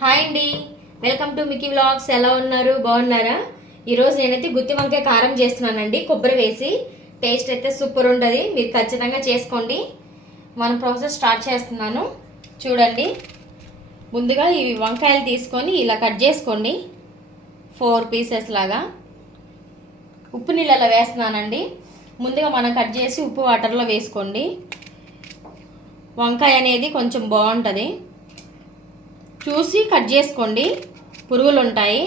Hi అండి. Welcome to Mickey vlogs. ఎలా ఉన్నారు? బాగున్నారా? ఈరోజు నేనైతే గుత్తి వంకాయ కారం చేస్తున్నానండి. కొబ్బరి వేసి టేస్ట్ అయితే సూపర్ ఉంటుంది. మీరు ఖచ్చితంగా చేసుకోండి. మన ప్రాసెస్ స్టార్ట్ చేస్తున్నాను. చూడండి. ముందుగా ఇవి వంకాయలు తీసుకొని ఇలా కట్ చేసుకోండి. ఫోర్ పీసెస్ లాగా. ఉప్పు నీళ్ళలో వేస్తున్నానండి. ముందుగా మనం కట్ చేసి ఉప్పు వాటర్లో వేసుకోండి. వంకాయ అనేది కొంచెం బాగుంటుంది. చూసి కట్ చేసుకోండి. పురుగులు ఉంటాయి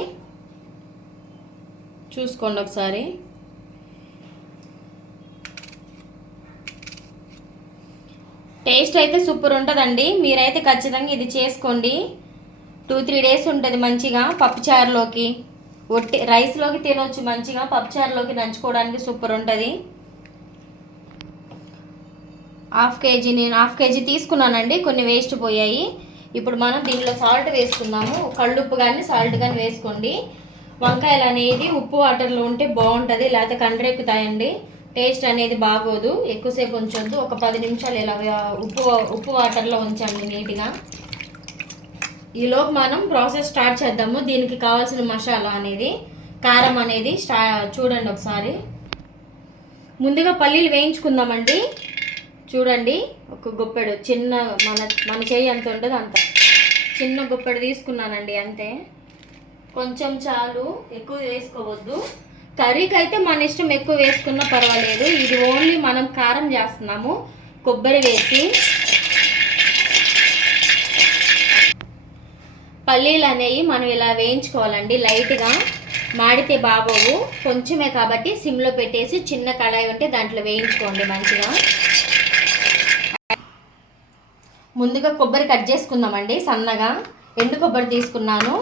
చూసుకోండి ఒకసారి. టేస్ట్ అయితే సూపర్ ఉంటుందండి. మీరైతే ఖచ్చితంగా ఇది చేసుకోండి. టూ త్రీ డేస్ ఉంటుంది మంచిగా పప్పుచారులోకి. ఒట్టి రైస్లోకి తినొచ్చు మంచిగా పప్పుచారులోకి నంచుకోవడానికి సూపర్ ఉంటుంది. హాఫ్ కేజీ నేను హాఫ్ కేజీ తీసుకున్నానండి. కొన్ని వేస్ట్ పోయాయి. ఇప్పుడు మనం దీనిలో సాల్ట్ వేసుకుందాము. కళ్ళుప్పు కానీ సాల్ట్ కానీ వేసుకోండి. వంకాయలు అనేది ఉప్పు వాటర్లో ఉంటే బాగుంటుంది లేకపోతే కండ్రెక్కుతాయండి. టేస్ట్ అనేది బాగోదు. ఎక్కువసేపు ఉంచొద్దు. ఒక పది నిమిషాలు ఇలా ఉప్పు ఉప్పు వాటర్లో ఉంచండి నీట్గా. ఈలోపు మనం ప్రాసెస్ స్టార్ట్ చేద్దాము. దీనికి కావాల్సిన మసాలా అనేది కారం అనేది స్టా చూడండి ఒకసారి. ముందుగా పల్లీలు వేయించుకుందామండి. చూడండి ఒక గుప్పెడు చిన్న మన మన చేయి ఎంత ఉండదు అంత. చిన్న గుప్పెడు తీసుకున్నానండి అంతే. కొంచెం చాలు ఎక్కువ వేసుకోవద్దు. కర్రీకి అయితే మన ఇష్టం ఎక్కువ వేసుకున్నా పర్వాలేదు. ఇది ఓన్లీ మనం కారం చేస్తున్నాము కొబ్బరి వేసి. పల్లీలు అనేవి మనం ఇలా వేయించుకోవాలండి లైట్గా. మాడితే బాబోవు కొంచెమే కాబట్టి సిమ్లో పెట్టేసి చిన్న కడాయి ఉంటే దాంట్లో వేయించుకోండి మంచిగా. ముందుగా కొబ్బరి కట్ చేసుకుందామండి సన్నగా. ఎండు కొబ్బరి తీసుకున్నాను.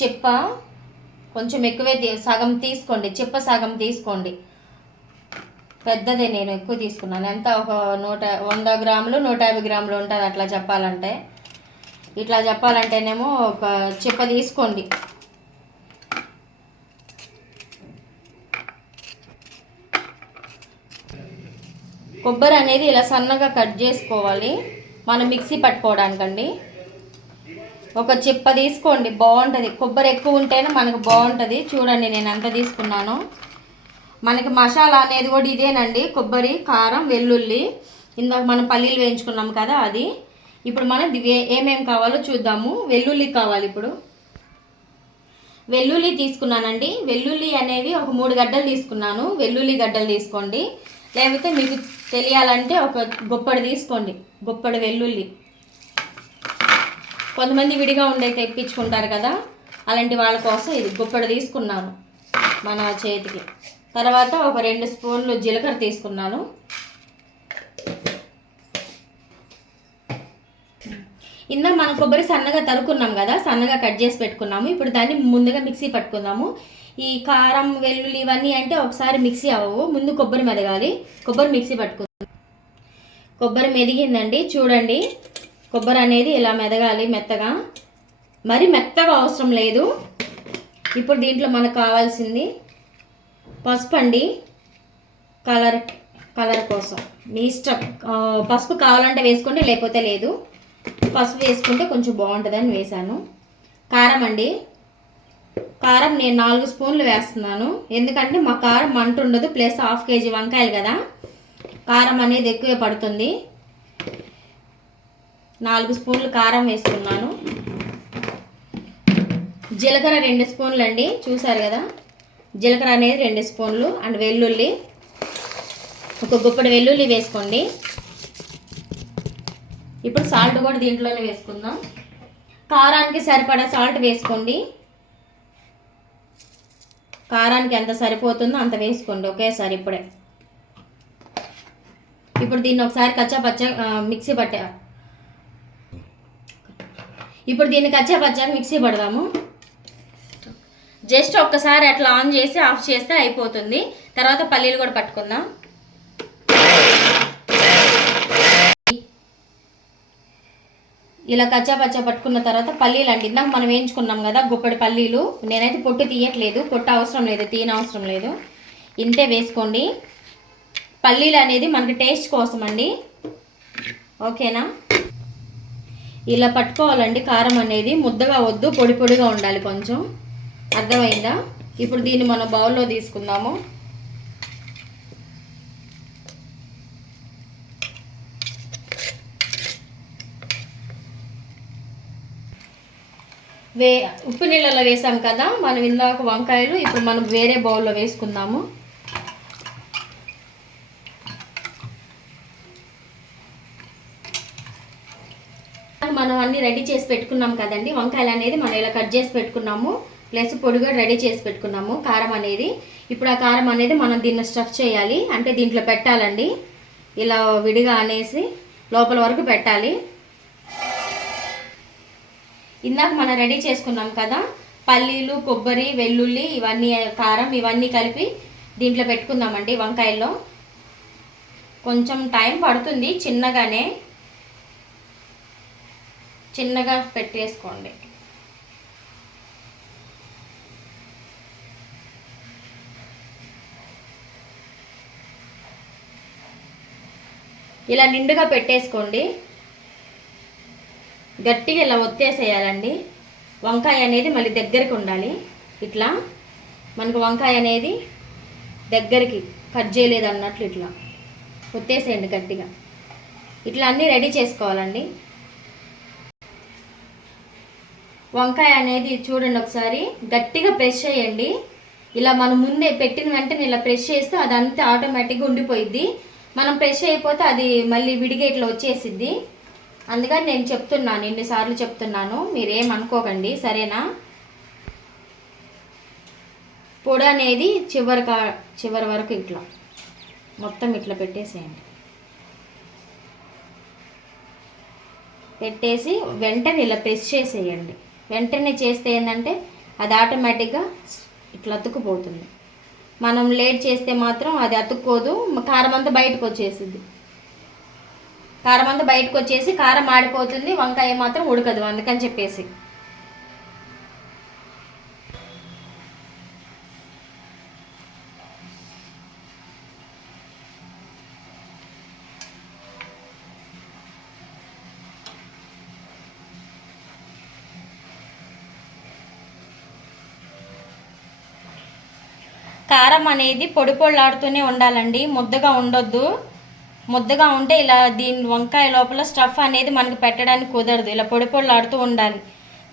చెప్ప కొంచెం ఎక్కువే సగం తీసుకోండి చెప్ప సగం తీసుకోండి. పెద్దదే నేను ఎక్కువ తీసుకున్నాను. ఎంత? ఒక నూట వంద గ్రాములు నూట యాభై గ్రాములు ఉంటుంది అట్లా చెప్పాలంటే. ఇట్లా చెప్పాలంటేనేమో ఒక చెప్ప తీసుకోండి. కొబ్బరి అనేది ఇలా సన్నగా కట్ చేసుకోవాలి. మనం మిక్సీ పట్టుకోవడానికండి. ఒక చిప్ప తీసుకోండి బాగుంటుంది. కొబ్బరి ఎక్కువ ఉంటేనే మనకు బాగుంటుంది. చూడండి నేను ఎంత తీసుకున్నాను. మనకి మసాలా అనేది కూడా ఇదేనండి. కొబ్బరి కారం వెల్లుల్లి. ఇందాక మనం పల్లీలు వేయించుకున్నాం కదా అది. ఇప్పుడు మనం ఏమేమి ఏ- కావాలో చూద్దాము. వెల్లుల్లి కావాలి ఇప్పుడు. వెల్లుల్లి తీసుకున్నానండి. వెల్లుల్లి అనేవి ఒక మూడు గడ్డలు తీసుకున్నాను. వెల్లుల్లి గడ్డలు తీసుకోండి. లేకపోతే మీకు తెలియాలంటే ఒక గొప్పడి తీసుకోండి. గుప్పడి వెల్లుల్లి. కొంతమంది విడిగా ఉండే తెప్పించుకుంటారు కదా అలాంటి వాళ్ళ కోసం ఇది గుప్పడి తీసుకున్నాను మన చేతికి. తర్వాత ఒక రెండు స్పూన్లు జీలకర్ర తీసుకున్నాను. ఇందా మనం కొబ్బరి సన్నగా తరుకున్నాం కదా సన్నగా కట్ చేసి పెట్టుకున్నాము. ఇప్పుడు దాన్ని ముందుగా మిక్సీ పట్టుకుందాము. ఈ కారం వెల్లుల్లి ఇవన్నీ అంటే ఒకసారి మిక్సీ అవ్వవు ముందు కొబ్బరి మెదగాలి. కొబ్బరి మిక్సీ పట్టుకుందాం. కొబ్బరి మెదిగిందండి. చూడండి. కొబ్బరి అనేది ఇలా మెదగాలి మెత్తగా. మరి మెత్తగా అవసరం లేదు. ఇప్పుడు దీంట్లో మనకు కావాల్సింది పసుపు అండి. కలర్ కలర్ కోసం. మీ ఇష్టం. పసుపు కావాలంటే వేసుకోండి లేకపోతే లేదు. పసుపు వేసుకుంటే కొంచెం బాగుంటుందని వేశాను. కారం అండి. కారం నేను నాలుగు స్పూన్లు వేస్తున్నాను. ఎందుకంటే మా కారం మంట ఉండదు. ప్లస్ హాఫ్ కేజీ వంకాయలు కదా. కారం అనేది ఎక్కువ పడుతుంది. నాలుగు స్పూన్లు కారం వేసుకున్నాను. జీలకర్ర రెండు స్పూన్లు అండి చూసారు కదా? జీలకర్ర అనేది రెండు స్పూన్లు అండ్ వెల్లుల్లి ఒక గుప్పటి వెల్లుల్లి వేసుకోండి. ఇప్పుడు సాల్ట్ కూడా దీంట్లోనే వేసుకుందాం. కారానికి సరిపడా సాల్ట్ వేసుకోండి. కారానికి ఎంత సరిపోతుందో అంత వేసుకోండి ఒకేసారి ఇప్పుడే. ఇప్పుడు దీన్ని ఒకసారి కచ్చా పచ్చ మిక్సీ పట్టే. ఇప్పుడు దీన్ని కచ్చా పచ్చా మిక్సీ పడదాము. జస్ట్ ఒక్కసారి అట్లా ఆన్ చేసి ఆఫ్ చేస్తే అయిపోతుంది. తర్వాత పల్లీలు కూడా పట్టుకుందాం. ఇలా కచ్చా పచ్చా పట్టుకున్న తర్వాత పల్లీలు అండి. ఇందాక మనం వేయించుకున్నాం కదా గుప్పడి పల్లీలు. నేనైతే పొట్టు తీయట్లేదు. పొట్టు అవసరం లేదు. తీయనవసరం లేదు. ఇంతే వేసుకోండి. పల్లీలు అనేది మనకి టేస్ట్ కోసం అండి ఓకేనా? ఇలా పట్టుకోవాలండి. కారం అనేది ముద్దగా వద్దు పొడి పొడిగా ఉండాలి కొంచెం. అర్థమైందా? ఇప్పుడు దీన్ని మనం బౌల్లో తీసుకుందాము. వే ఉప్పు నీళ్ళలో వేసాం కదా మనం ఇందాక వంకాయలు ఇప్పుడు మనం వేరే బౌల్లో వేసుకుందాము. మనం అన్ని రెడీ చేసి పెట్టుకున్నాం కదండి. వంకాయలు అనేది మనం ఇలా కట్ చేసి పెట్టుకున్నాము. ప్లస్ పొడి కూడా రెడీ చేసి పెట్టుకున్నాము. కారం అనేది. ఇప్పుడు ఆ కారం అనేది మనం దీన్ని స్టఫ్ చేయాలి. అంటే దీంట్లో పెట్టాలండి. ఇలా విడిగా అనేసి లోపల వరకు పెట్టాలి. ఇందాక మనం రెడీ చేసుకున్నాం కదా. పల్లీలు కొబ్బరి వెల్లుల్లి ఇవన్నీ కారం ఇవన్నీ కలిపి దీంట్లో పెట్టుకుందామండి వంకాయల్లో. కొంచెం టైం పడుతుంది చిన్నగానే. చిన్నగా పెట్టేసుకోండి. ఇలా నిండుగా పెట్టేసుకోండి. గట్టిగా ఇలా ఒత్తేసేయాలండి. వంకాయ అనేది మళ్ళీ దగ్గరికి ఉండాలి. ఇట్లా మనకు వంకాయ అనేది దగ్గరికి కట్ చేయలేదు అన్నట్లు ఇట్లా ఒత్తేసేయండి గట్టిగా. ఇట్లా అన్నీ రెడీ చేసుకోవాలండి. వంకాయ అనేది చూడండి ఒకసారి గట్టిగా ప్రెస్ చేయండి. ఇలా మనం ముందే పెట్టిన వెంటనే ఇలా ప్రెస్ చేస్తే అదంతా ఆటోమేటిక్గా ఉండిపోయిద్ది. మనం ప్రెస్ అయిపోతే అది మళ్ళీ విడిగా ఇట్లా వచ్చేసిద్ది. అందుకని నేను చెప్తున్నాను ఎన్నిసార్లు చెప్తున్నాను మీరేం అనుకోకండి సరేనా? పొడి అనేది చివరి కా చివరి వరకు ఇట్లా మొత్తం ఇట్లా పెట్టేసేయండి. పెట్టేసి వెంటనే ఇలా ప్రెస్ చేసేయండి. వెంటనే చేస్తే ఏంటంటే అది ఆటోమేటిక్గా ఇట్లా అతుక్కుపోతుంది. మనం లేట్ చేస్తే మాత్రం అది అతుక్కోదు. కారం అంతా బయటకు వచ్చేసింది కారం అంతా బయటకు వచ్చేసి కారం ఆడిపోతుంది వంకాయ మాత్రం ఉడకదు అందుకని చెప్పేసి. కారం అనేది పొడి పొళ్ళాడుతూనే ఉండాలండి. ముద్దగా ఉండొద్దు. ముద్దగా ఉంటే ఇలా దీని వంకాయ లోపల స్టఫ్ అనేది మనకి పెట్టడానికి కుదరదు. ఇలా పొడి పొళ్ళాడుతూ ఉండాలి.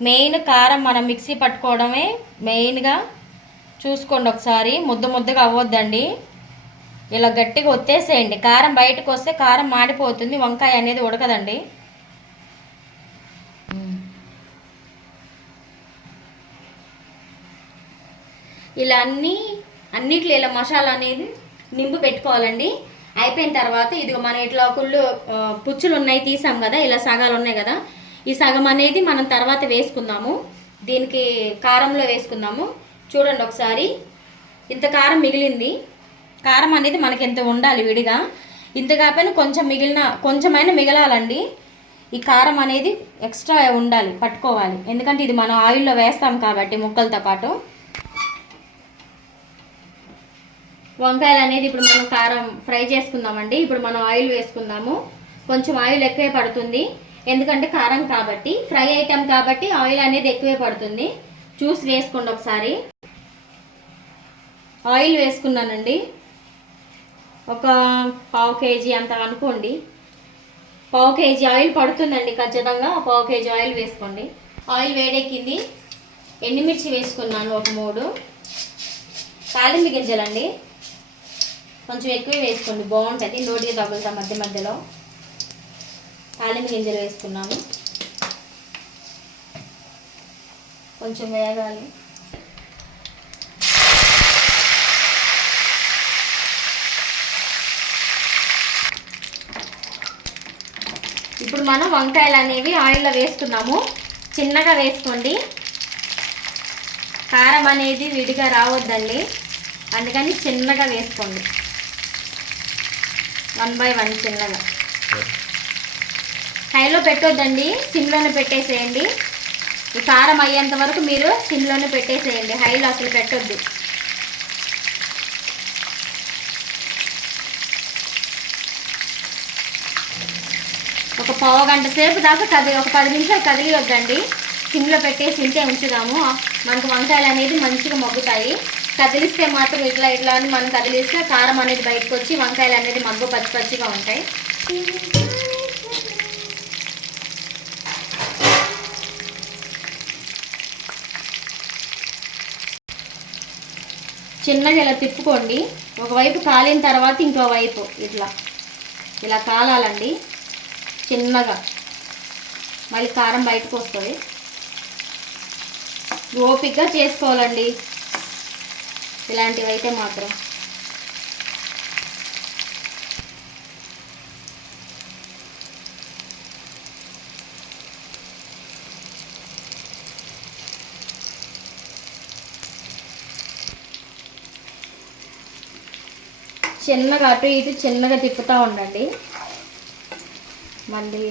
మెయిన్ కారం మనం మిక్సీ పట్టుకోవడమే మెయిన్గా చూసుకోండి ఒకసారి. ముద్ద ముద్దగా అవ్వద్దండి. ఇలా గట్టిగా ఒత్తేసేయండి. కారం బయటకు వస్తే కారం మాడిపోతుంది. వంకాయ అనేది ఉడకదండి. ఇలా అన్నీ అన్నిట్లో ఇలా మసాలా అనేది నింపు పెట్టుకోవాలండి. అయిపోయిన తర్వాత ఇదిగో మన ఇట్లా కుళ్ళు పుచ్చులు ఉన్నాయి తీసాం కదా ఇలా సగాలు ఉన్నాయి కదా. ఈ సగం అనేది మనం తర్వాత వేసుకుందాము. దీనికి కారంలో వేసుకుందాము. చూడండి ఒకసారి. ఇంత కారం మిగిలింది. కారం అనేది మనకి ఎంత ఉండాలి విడిగా. ఇంత కాకపోయినా కొంచెం మిగిలిన కొంచెమైనా మిగలాలండి. ఈ కారం అనేది ఎక్స్ట్రా ఉండాలి పట్టుకోవాలి. ఎందుకంటే ఇది మనం ఆయిల్లో వేస్తాం కాబట్టి ముక్కలతో పాటు. వంకాయలు అనేది ఇప్పుడు మనం కారం ఫ్రై చేసుకుందామండి. ఇప్పుడు మనం ఆయిల్ వేసుకుందాము. కొంచెం ఆయిల్ ఎక్కువే పడుతుంది. ఎందుకంటే కారం కాబట్టి ఫ్రై ఐటెం కాబట్టి ఆయిల్ అనేది ఎక్కువే పడుతుంది. చూసి వేసుకోండి ఒకసారి. ఆయిల్ వేసుకున్నానండి. ఒక పావు కేజీ అంత అనుకోండి. పావు కేజీ ఆయిల్ పడుతుందండి ఖచ్చితంగా. పావు కేజీ ఆయిల్ వేసుకోండి. ఆయిల్ వేడెక్కింది. ఎండుమిర్చి వేసుకున్నాను ఒక మూడు. తాలింపు గింజలండి. కొంచెం ఎక్కువ వేసుకోండి. బాగుంటుంది. నోటికి తగులుతా మధ్య మధ్యలో. తాలింపు గింజలు వేసుకున్నాను కొంచెం వేగాలి. ఇప్పుడు మనం వంకాయలు అనేవి ఆయిల్లో వేసుకున్నాము. చిన్నగా వేసుకోండి. కారం అనేది విడిగా రావద్దండి. అందుకని చిన్నగా వేసుకోండి. వన్ బై వన్ చిన్నగా. హైలో పెట్టొద్దండి సిమ్లోనే పెట్టేసేయండి. ఈ కారం అయ్యేంత వరకు మీరు సిమ్లోనే పెట్టేసేయండి హైలో అసలు పెట్టొద్దు. ఒక పావు గంట సేపు దాకా కది ఒక పది నిమిషాలు కదిలియొద్దండి. సిమ్లో పెట్టేసి ఇంటే ఉంచుదాము. మనకు వంకాయలు అనేది మంచిగా మగ్గుతాయి. కదిలిస్తే మాత్రం ఇట్లా ఇట్లా అని మనం కదిలిస్తే కారం అనేది బయటకు వచ్చి వంకాయలు అనేది మగ్గు పచ్చి పచ్చిగా ఉంటాయి. చిన్నగా ఇలా తిప్పుకోండి. ఒకవైపు కాలిన తర్వాత ఇంకో వైపు ఇట్లా. ఇలా కాలాలండి. చిన్నగా. మళ్ళీ కారం బయటకు వస్తుంది. ఓపిక్గా చేసుకోవాలండి. ఇలాంటివి అయితే మాత్రం. చిన్నగా అటు ఇటు చిన్నగా తిప్పుతూ ఉండండి. మళ్ళీ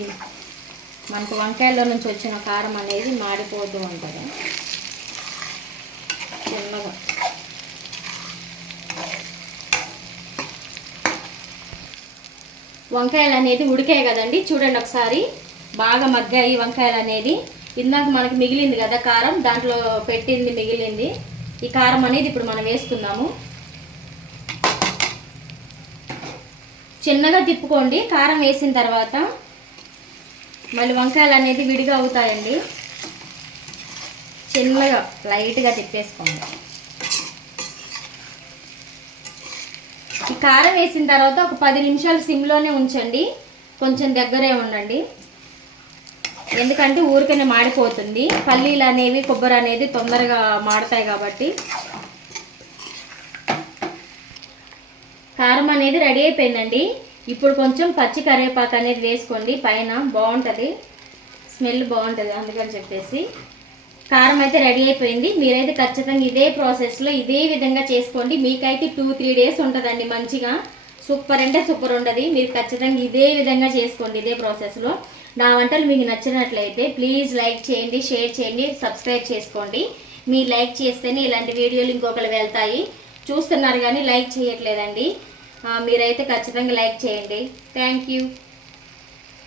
మనకు వంకాయలో నుంచి వచ్చిన కారం అనేది మాడిపోతూ ఉంటుంది చిన్నగా వంకాయలు అనేది ఉడికాయి కదండి. చూడండి ఒకసారి. బాగా మగ్గాయి వంకాయలు అనేది ఇందాక మనకి మిగిలింది కదా కారం దాంట్లో పెట్టింది మిగిలింది. ఈ కారం అనేది ఇప్పుడు మనం వేసుకుందాము. చిన్నగా తిప్పుకోండి. కారం వేసిన తర్వాత మళ్ళీ వంకాయలు అనేది విడిగా అవుతాయండి. చిన్నగా లైట్గా తిప్పేసుకోండి. ఈ కారం వేసిన తర్వాత ఒక పది నిమిషాలు సిమ్లోనే ఉంచండి. కొంచెం దగ్గరే ఉండండి. ఎందుకంటే ఊరికనే మాడిపోతుంది. పల్లీలు అనేవి కొబ్బరి అనేది తొందరగా మాడతాయి కాబట్టి. కారం అనేది రెడీ అయిపోయిందండి. ఇప్పుడు కొంచెం పచ్చి కరివేపాకు అనేది వేసుకోండి. పైన బాగుంటుంది. స్మెల్ బాగుంటుంది అందుకని చెప్పేసి. కారం అయితే రెడీ అయిపోయింది. మీరైతే ఖచ్చితంగా ఇదే ప్రాసెస్లో ఇదే విధంగా చేసుకోండి. మీకైతే టూ త్రీ డేస్ ఉంటుందండి మంచిగా. సూపర్ అంటే సూపర్ ఉండదు. మీరు ఖచ్చితంగా ఇదే విధంగా చేసుకోండి ఇదే ప్రాసెస్లో నా వంటలు మీకు నచ్చినట్లయితే ప్లీజ్ లైక్ చేయండి షేర్ చేయండి సబ్స్క్రైబ్ చేసుకోండి. మీరు లైక్ చేస్తేనే ఇలాంటి వీడియోలు ఇంకొకరు వెళ్తాయి. చూస్తున్నారు కానీ లైక్ చేయట్లేదండి. మీరైతే ఖచ్చితంగా లైక్ చేయండి. Thank you